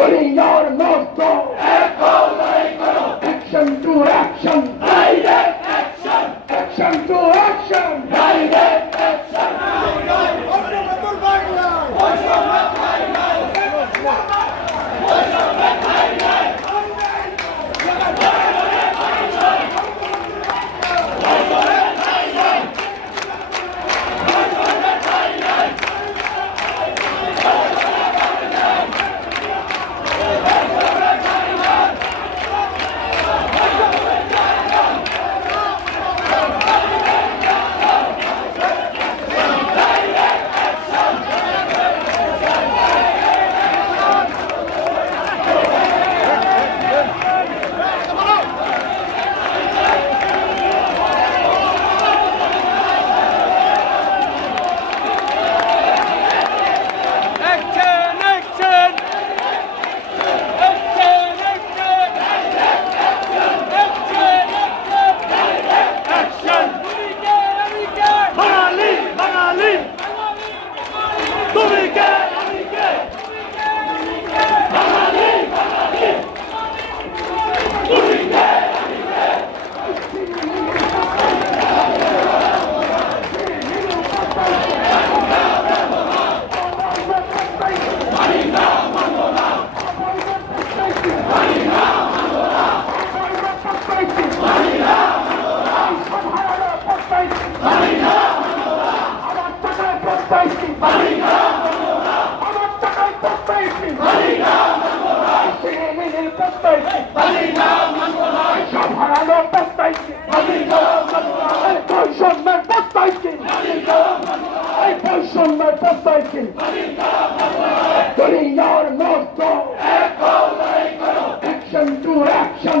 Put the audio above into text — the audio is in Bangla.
Putting your mouth. পস্তাইছি সব হারানো পস্তাইছি বৈষম্যের পস্তাইছি এই বৈষম্যের পস্তাইছি দুনিয়ার নষ্ট অ্যাকশন টু অ্যাকশন